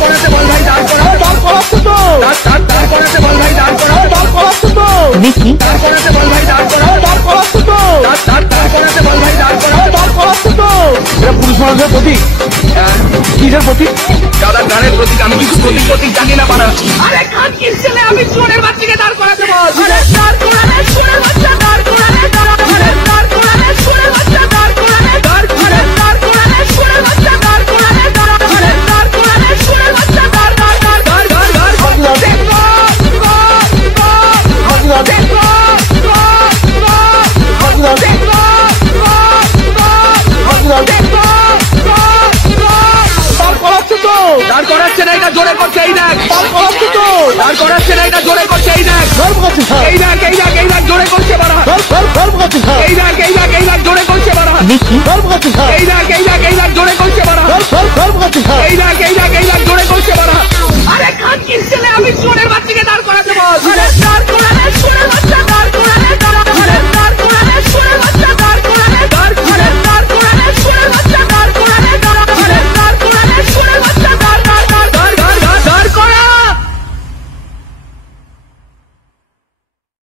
করাতে বল ভাই, দাঁড় করাতে দাঁড় করাচ্ছে তো, দাঁড় করাতে বল ভাই, দাঁড় করাতে দাঁড় করাচ্ছে তো, দেখি দাঁড় করাতে বল ভাই, দাঁড় করাতে দাঁড় করাচ্ছে তো, দাঁড় করাতে বল ভাই, দাঁড় করাতে দাঁড় করাচ্ছে তো। এটা পুরুষ মানুষের প্রতীক, কিসের প্রতীক? দাদা গানের প্রতীক। আমি কিছু প্রতীক জানি না বানা। আরে খান কি ছেলে, আমি চোরের বাচ্চাকে দাঁড় করাতে বল। আরে দাঁড় করালে চোরের বাচ্চা, দাঁড় করালে দাঁড় করালে চোরের বাচ্চা, দাঁড় করালে দাঁড় করালে চোরের বাচ্চা, দাঁড় করালে দাঁড় করালে চোরের বাচ্চা, দাঁড় দাঁড় করাচ্ছে না, এটা জোরে করছে, এই দেখ দাঁড় করাচ্ছে তো, দাঁড় করাচ্ছে না, এটা জোরে করছে, এই দেখ এই দেখ এই দেখ এই দেখ জোরে করছে বাড়া, এই দেখ এই দেখ এই দেখ জোরে করছে বাড়া, দেখি এই দেখ এই দেখ এই দেখ জোরে করছে বাড়া, এই দেখ এই দেখ এই দেখ জোরে করছে বাড়া। আরে খান কি ছেলে, আমি চোরের বাচ্চাকে দাঁড় করাতে বল।